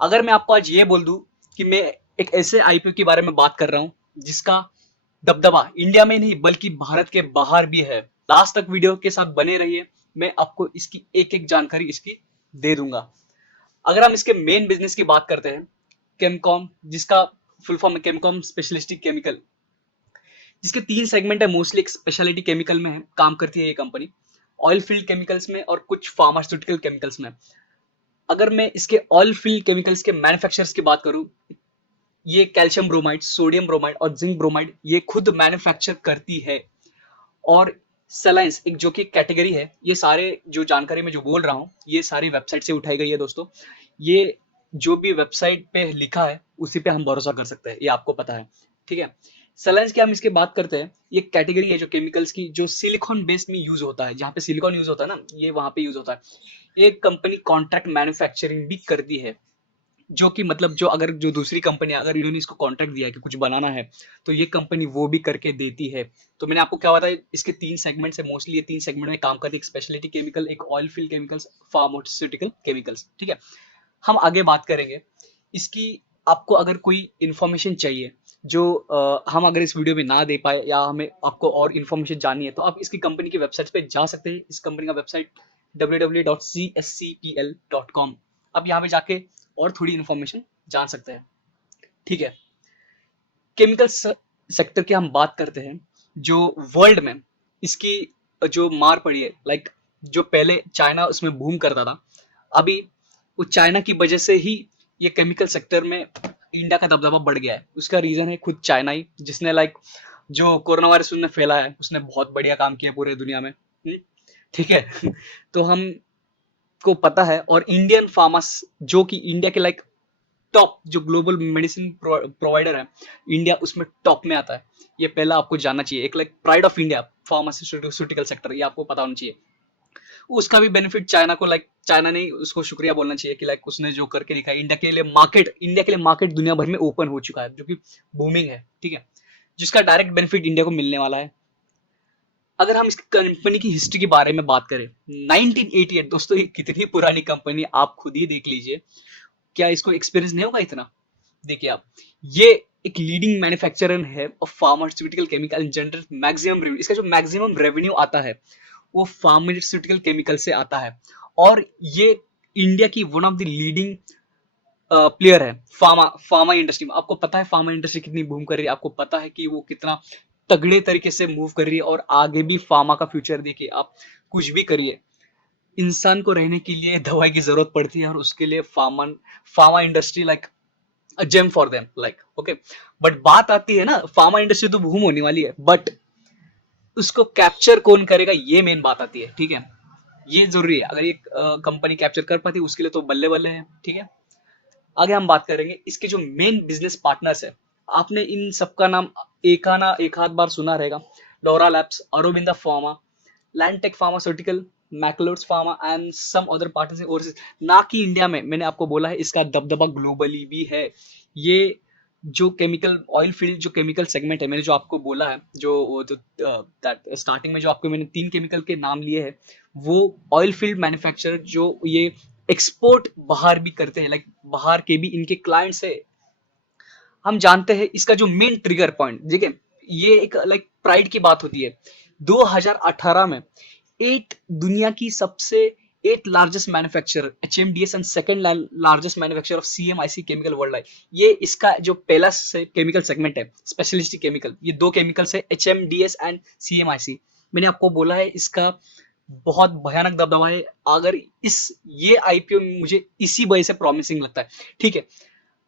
अगर मैं आपको आज ये बोल दूं कि मैं एक ऐसे आईपीओ के बारे में बात कर रहा हूं जिसका दबदबा इंडिया में नहीं बल्कि भारत के बाहर भी है, लास्ट तक वीडियो के साथ बने रहिए। मैं आपको इसकी एक एक जानकारी इसकी दे दूंगा। अगर हम इसके मेन बिजनेस की बात करते हैं, केमकॉम, जिसका फुल फॉर्म है केमकॉम स्पेशलिस्टिक केमिकल, जिसके 3 सेगमेंट है। मोस्टली एक स्पेशलिटी केमिकल में है, काम करती है ये कंपनी, ऑयल फील्ड केमिकल्स में और कुछ फार्मास्यूटिकल केमिकल्स में। अगर मैं इसके ऑयल फील्ड केमिकल्स के मैन्युफैक्चरर्स की बात करूं, ये कैल्शियम ब्रोमाइड, सोडियम ब्रोमाइड और जिंक ब्रोमाइड ये खुद मैन्युफैक्चर करती है। और सेलाइंस एक जो कि कैटेगरी है, ये सारे जो जानकारी मैं जो बोल रहा हूँ ये सारी वेबसाइट से उठाई गई है दोस्तों। ये जो भी वेबसाइट पे लिखा है उसी पे हम भरोसा कर सकते हैं, ये आपको पता है, ठीक है। सेलाइंस की हम इसके बात करते हैं, ये कैटेगरी है जो केमिकल्स की जो सिलिकॉन बेस में यूज होता है, जहाँ पे सिलिकॉन यूज होता है ना, ये वहां पे यूज होता है। एक कंपनी कॉन्ट्रैक्ट मैन्युफैक्चरिंग भी करती है, जो कि मतलब जो अगर जो दूसरी कंपनी अगर इन्होंने इसको कॉन्ट्रैक्ट दिया है कि कुछ बनाना है तो ये कंपनी वो भी करके देती है। तो मैंने आपको क्या बताया, इसके 3 सेगमेंट्स है, मोस्टली ये 3 सेगमेंट में काम करती है, एक स्पेशलिटी केमिकल, एक oil field chemicals, pharmaceutical chemicals, ठीक है। हम आगे बात करेंगे इसकी। आपको अगर कोई इन्फॉर्मेशन चाहिए जो हम अगर इस वीडियो में ना दे पाए या हमें आपको और इन्फॉर्मेशन जाननी है तो आप इसकी कंपनी की वेबसाइट पे जा सकते हैं। इस कंपनी का वेबसाइट www.cscpl.com, अब यहाँ पे जाके और थोड़ी इन्फॉर्मेशन जान सकते हैं, ठीक है। केमिकल सेक्टर की हम बात करते हैं, जो वर्ल्ड में इसकी जो मार पड़ी है, लाइक जो पहले चाइना उसमें बूम करता था, अभी वो चाइना की वजह से ही ये केमिकल सेक्टर में इंडिया का दबदबा बढ़ गया है। उसका रीजन है खुद चाइना ही, जिसने लाइक जो कोरोना वायरस उसने फैला है उसने बहुत बढ़िया काम किया पूरे दुनिया में, ठीक है। तो हम को पता है, और इंडियन फार्मास जो कि इंडिया के लाइक टॉप जो ग्लोबल मेडिसिन प्रोवाइडर है, इंडिया उसमें टॉप में आता है। ये पहला आपको जानना चाहिए, एक like pride of India pharmaceutical sector, ये आपको पता होना चाहिए। उसका भी बेनिफिट चाइना को, लाइक चाइना ने उसको शुक्रिया बोलना चाहिए कि लाइक उसने जो करके दिखाया, इंडिया के लिए मार्केट दुनिया भर में ओपन हो चुका है, जो कि बूमिंग है, ठीक है, जिसका डायरेक्ट बेनिफिट इंडिया को मिलने वाला है। अगर हम इस कंपनी की हिस्ट्री के बारे में बात करें, 1988, दोस्तों ये कितनी पुरानी कंपनी आप खुद ही देख लीजिए। क्या इसको एक्सपीरियंस नहीं होगा इतना? देखिए आप, ये एक लीडिंग मैन्युफैक्चरर है of pharmaceutical chemical in general maximum revenue, इसका जो मैक्सिमम रेवेन्यू आता है वो फार्मास्यूटिकल केमिकल से आता है। और ये इंडिया की one of the leading player है फार्मा फार्मा इंडस्ट्री में। आपको पता है फार्मा इंडस्ट्री कितनी बूम कर रही है, आपको पता है कि वो कितना तगड़े तरीके से मूव कर रही है, और आगे भी फार्मा का फ्यूचर देखिए आप, कुछ भी करिए, इंसान को रहने के लिए दवाई की जरूरत पड़ती है, और उसके लिए pharma pharma industry like a gem for them, like okay. But बात आती है ना, फार्मा इंडस्ट्री तो बूम होने वाली है, बट उसको कैप्चर कौन करेगा, ये मेन बात आती है, ठीक है। ये जरूरी है, अगर एक कंपनी कैप्चर कर पाती है उसके लिए तो बल्ले बल्ले है, ठीक है। आगे हम बात करेंगे इसके जो मेन बिजनेस पार्टनर्स है। आपने इन सबका नाम एक आध बार सुना रहेगा, लोरा लैब्स, अरोबिंदा फार्मा, लैंडटेक pharmaceutical, Macleods pharma and some other partners overseas. ना कि इंडिया में, मैंने आपको बोला है इसका दबदबा ग्लोबली भी है। ये जो केमिकल ऑयल फील्ड जो केमिकल सेगमेंट है, मैंने जो आपको बोला है, जो स्टार्टिंग में जो आपको मैंने 3 केमिकल के नाम लिए हैं, वो ऑयल फील्ड मैन्युफैक्चरर जो ये एक्सपोर्ट बाहर भी करते हैं, लाइक बाहर के भी इनके क्लाइंट्स है। हम जानते हैं इसका जो मेन ट्रिगर पॉइंट, ठीक है, ये एक लाइक प्राइड की बात होती है। 2018 में दुनिया की सबसे 8 largest manufacturer HMDS and second largest manufacturer of CMIC chemical world wide, ये इसका जो पहला केमिकल सेगमेंट है स्पेशलिस्ट केमिकल, ये 2 केमिकल्स है एचएमडीएस एंड सीएमआईसी। मैंने आपको बोला है इसका बहुत भयानक दबदबा है। अगर इस ये आईपीओ मुझे इसी वजह से प्रॉमिसिंग लगता है, ठीक है।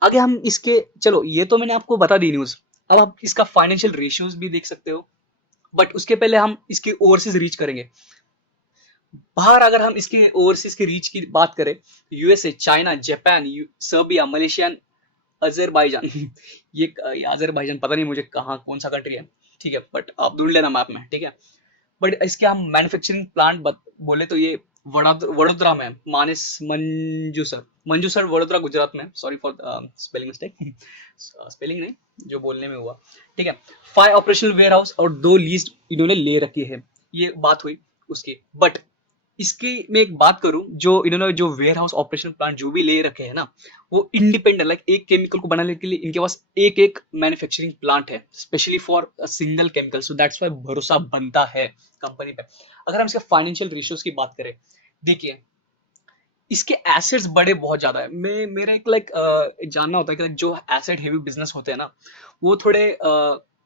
आगे हम इसके, चलो ये तो मैंने आपको बता दी न्यूज, अब आप इसका फाइनेंशियल रेशियोज भी देख सकते हो, बट उसके पहले हम इसके ओवरसीज रीच करेंगे। बाहर अगर हम इसके ओवरसीज के रीच की बात करें, USA, China, Japan, Serbia, Malaysia, Azerbaijan ये अजरबैजान पता नहीं मुझे कहाँ कौन सा कंट्री है, ठीक है, बट आप ढूंढ लेना मैप में, ठीक है। बट इसके हम मैन्युफैक्चरिंग प्लांट बोले तो ये वडोदरा में, मानिस मंजूसर मंजूसर वडोदरा गुजरात में, sorry for spelling mistake, spelling नहीं, जो बोलने में हुआ, ठीक है। 5 ऑपरेशनल वेयर हाउस और 2 लीज इन्होंने ले रखी है, ये बात हुई उसकी। बट इसकी मैं एक बात करूं, जो इन्होंने जो वेयर हाउस ऑपरेशन प्लांट जो भी ले रखे हैं ना, वो इंडिपेंडेंट, लाइक एक केमिकल को बनाने के लिए इनके पास एक एक मैन्युफैक्चरिंग प्लांट है specially for single chemical, so that's why भरोसा बनता है कंपनी पे। अगर हम इसके फाइनेंशियल रेशियोज की बात करें, देखिए इसके एसेट्स बड़े बहुत ज्यादा है। मैं मेरा एक जानना होता है कि जो एसेट हेवी बिजनेस होते हैं ना, वो थोड़े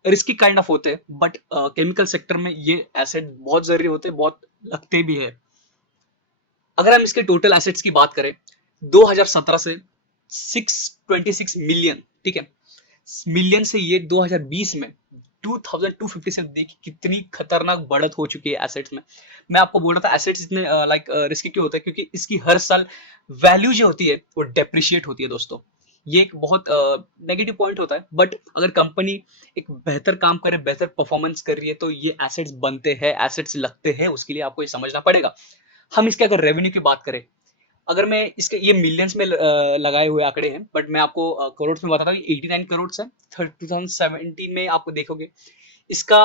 रिस्की काइंड ऑफ होते हैं, बट केमिकल सेक्टर में ये एसेट बहुत जरूरी होते हैं, बहुत लगते भी है। अगर हम इसके टोटल एसेट्स की बात करें 2017 से 626 मिलियन, ठीक है, मिलियन से ये 2020 में 2250 से, देखिए कितनी खतरनाक बढ़त हो चुकी है एसेट्स में। मैं आपको बोल रहा था एसेट्स इतने रिस्की क्यों होते हैं, क्योंकि इसकी हर साल वैल्यू जो होती है वो डेप्रिशिएट होती है दोस्तों। ये एक बहुत नेगेटिव पॉइंट होता है, बट अगर कंपनी एक बेहतर काम करे, बेहतर परफॉर्मेंस कर रही है, तो ये एसेट्स बनते हैं, एसेट्स लगते हैं, उसके लिए आपको ये समझना पड़ेगा। हम इसके अगर रेवेन्यू की बात करें, अगर मैं इसके ये मिलियंस में लगाए हुए आंकड़े हैं, बट मैं आपको करोड़ में बताता हूँ, 89 करोड़ है 2017 में। आपको देखोगे इसका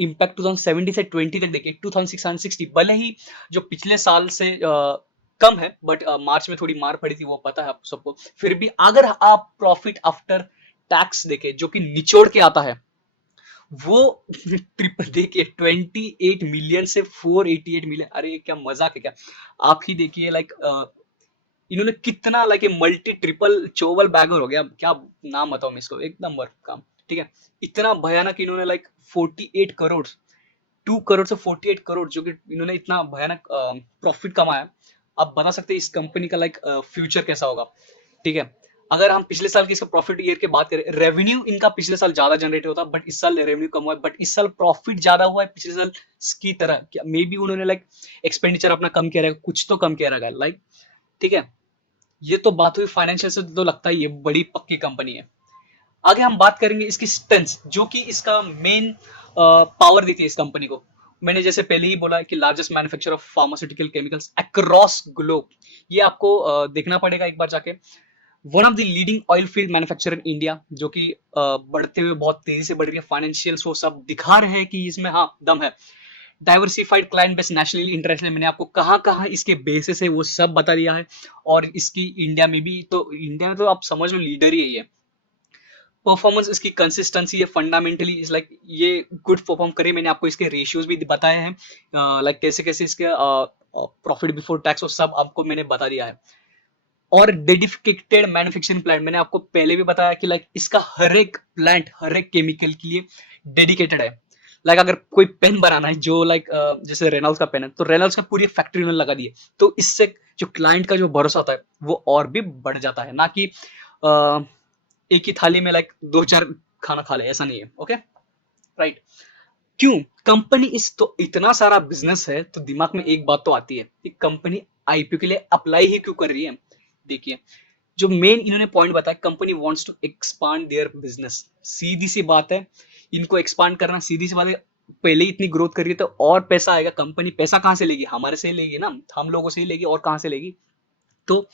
इम्पैक्ट 2017 से 20 तक देखिए 2660, भले ही जो पिछले साल से कम है, बट मार्च में थोड़ी मार पड़ी थी, वो पता है आप सबको। फिर भी अगर आप प्रॉफिट आफ्टर टैक्स देखे जो कि निचोड़ के आता है, वो ट्रिपल देखिए 28 मिलियन से 488 मिलियन। अरे ये क्या मजाक है क्या? आप ही देखिए इन्होंने कितना मल्टी ट्रिपल चोवल बैगर हो गया, क्या नाम बताऊं मैं इसको, एक नंबर काम। ठीक है, इतना भयानक इन्होंने 48 करोड़, 2 करोड़ से 48 करोड़, जो कि इन्होंने इतना भयानक प्रॉफिट कमाया। आप बता सकते हैं इस कंपनी का फ्यूचर कैसा होगा। ठीक है, अगर हम पिछले साल की इसका प्रॉफिट ईयर की बात करें, रेवेन्यू इनका पिछले साल ज्यादा जनरेट होता, बट इस साल रेवेन्यू कम हुआ है, बट इस साल प्रॉफिट ज्यादा हुआ है पिछले साल की तरह। क्या मे बी उन्होंने एक्सपेंडिचर अपना कम किया रहेगा, कुछ तो कम किया रहेगा। ठीक है, ये तो बात हुई फाइनेंशियल से, तो लगता है ये बड़ी पक्की कंपनी है। आगे हम बात करेंगे इसकी स्ट्रेंथ, जो कि इसका मेन पावर देती है इस कंपनी को। मैंने जैसे पहले ही बोला कि largest manufacturer of pharmaceutical chemicals across globe. ये आपको देखना पड़ेगा एक बार जाके। One of the leading oil field manufacturer in India, जो कि बढ़ते हुए बहुत तेजी से बढ़ रही है, फाइनेंशियल सोर्स सब दिखा रहे हैं कि इसमें हाँ दम है। Diversified client base, nationally international, मैंने आपको कहाँ कहाँ इसके बेसिस है वो सब बता दिया है। और इसकी इंडिया में भी, तो इंडिया में तो आप समझ लो लीडर ही है ये। परफॉर्मेंस इसकी कंसिस्टेंसी है, फंडामेंटली इज ये गुड परफॉर्म करे। मैंने आपको इसके रेशियोज भी बताए हैं, कैसे कैसे इसके प्रॉफिट बिफोर टैक्स, वो सब आपको मैंने बता दिया है। और डेडिकेटेड मैन्युफैक्चरिंग प्लांट, मैंने आपको पहले भी बताया कि इसका हर एक प्लांट हर एक केमिकल के लिए डेडिकेटेड है। अगर कोई पेन बनाना है, जो जैसे रेनॉल्ड्स का पेन है, तो रेनॉल्ड्स का पूरी फैक्ट्री उन्होंने लगा दी है, तो इससे जो क्लाइंट का जो भरोसा होता है वो और भी बढ़ जाता है, ना कि एक ही थाली में दो चार खाना खा ले, ऐसा नहीं है। Okay, right. क्यों कंपनी इस तो इतना सारा बिजनेस है, तो दिमाग में एक बात तो आती है कि कंपनी आईपीओ के लिए अप्लाई ही क्यों कर रही है। देखिए, जो मेन इन्होंने पॉइंट बताया, company wants to expand their business. सीधी सी बात है, इनको एक्सपांड करना सीधी सी बात है। पहले ही इतनी ग्रोथ कर रही है, तो और पैसा आएगा। कंपनी पैसा कहां से लेगी? हमारे से ही लेगी ना, हम लोगों से ही लेगी, और कहां से लेगी? तो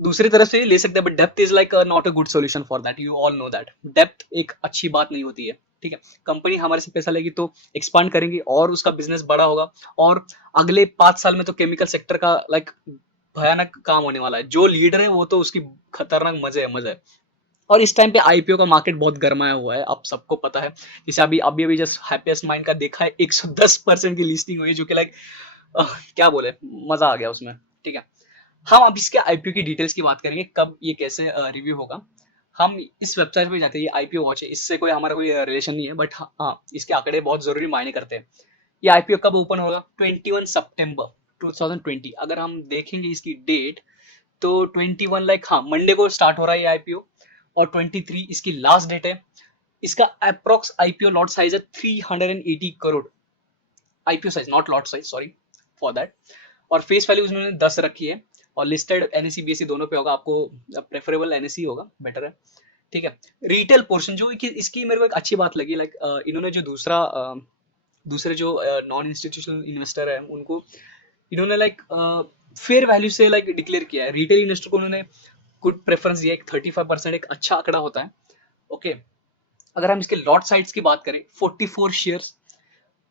दूसरी तरफ से ले सकते हैं, but depth is not a good solution for that, you all know that. Depth एक अच्छी बात नहीं होती है। ठीक है, कंपनी हमारे से पैसा लेगी तो एक्सपांड करेंगे और उसका बिजनेस बड़ा होगा, और अगले 5 साल में तो केमिकल सेक्टर का भयानक काम होने वाला है। जो लीडर है वो तो उसकी खतरनाक मजे है, मजे है। और इस टाइम पे आईपीओ का मार्केट बहुत गर्माया हुआ है, आप सबको पता है। जैसे अभी अभी अभी जस्ट हैप्पीएस्ट माइंड का देखा है, 110% की लिस्टिंग हुई है, जो कि क्या बोले, मजा आ गया उसमें। ठीक है, हम अब इसके आईपीओ की डिटेल्स की बात करेंगे, कब ये कैसे रिव्यू होगा। हम इस वेबसाइट पे जाते हैं, ये आईपीओ वॉच है, इससे कोई हमारा कोई रिलेशन नहीं है, बट हाँ इसके आंकड़े बहुत जरूरी मायने करते हैं। ये आईपीओ कब ओपन होगा? 21 सितंबर 2020। अगर हम देखेंगे इसकी डेट, तो 21 हाँ मंडे को स्टार्ट हो रहा है ये आईपीओ, और 23 इसकी लास्ट डेट है। इसका अप्रोक्स आईपीओ लॉट साइज है 380 crore. IPO size, not lot size, sorry for that. और फेस वैल्यू उन्होंने 10 रखी है, और लिस्टेड एनएससी बीएससी दोनों पे होगा, आपको प्रेफरेबल एनएससी होगा, बेटर है। ठीक है, रिटेल पोर्शन जो कि इसकी मेरे को एक अच्छी बात लगी, इन्होंने जो दूसरे जो नॉन इंस्टीट्यूशनल इन्वेस्टर है उनको इन्होंने फेयर वैल्यू से डिक्लेयर किया है। रिटेल इन्वेस्टर को उन्होंने गुड प्रेफरेंस दिया है, 35% एक अच्छा आंकड़ा होता है। ओके, अगर हम इसके लॉट साइज की बात करें, 44 शेयर्स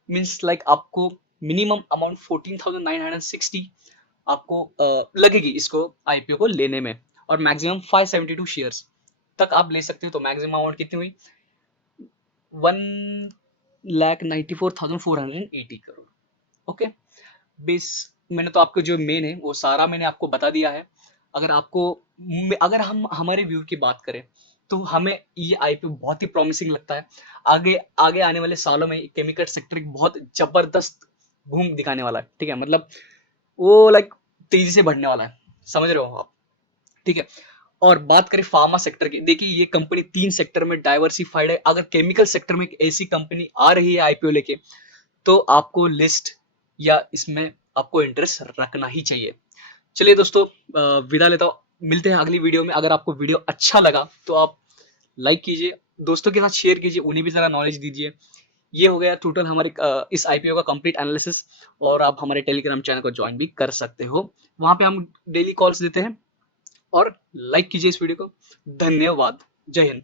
मीन्स आपको मिनिमम अमाउंट 14,960 आपको लगेगी इसको आईपीओ को लेने में, और मैक्सिमम 572 शेयर्स तक आप ले सकते हो। तो मैक्सिमम अमाउंट कितनी हुई? 1,94,480 करोड़। ओके, बेस मैंने तो आपको जो मेन है वो सारा मैंने आपको बता दिया है। अगर हम हमारे व्यू की बात करें तो हमें ये आईपीओ बहुत ही प्रॉमिसिंग लगता है। आगे आगे आने वाले सालों में केमिकल सेक्टर एक बहुत जबरदस्त बूम दिखाने वाला है। ठीक है, मतलब वो लाइक तेजी से बढ़ने वाला है, समझ रहे हो आप? ठीक है, और बात करें फार्मा सेक्टर की, देखिए ये कंपनी 3 सेक्टर में डाइवर्सिफाइड है। अगर केमिकल सेक्टर में एक ऐसी कंपनी आ रही है आईपीओ लेके, तो आपको लिस्ट या इसमें आपको इंटरेस्ट रखना ही चाहिए। चलिए दोस्तों, विदा लेता हूँ, मिलते हैं अगली वीडियो में। अगर आपको वीडियो अच्छा लगा तो आप लाइक कीजिए, दोस्तों के साथ शेयर कीजिए, उन्हें भी जरा नॉलेज दीजिए। ये हो गया टोटल हमारे इस आईपीओ का कंप्लीट एनालिसिस। और आप हमारे टेलीग्राम चैनल को ज्वाइन भी कर सकते हो, वहां पे हम डेली कॉल्स देते हैं। और लाइक कीजिए इस वीडियो को। धन्यवाद। जय हिंद।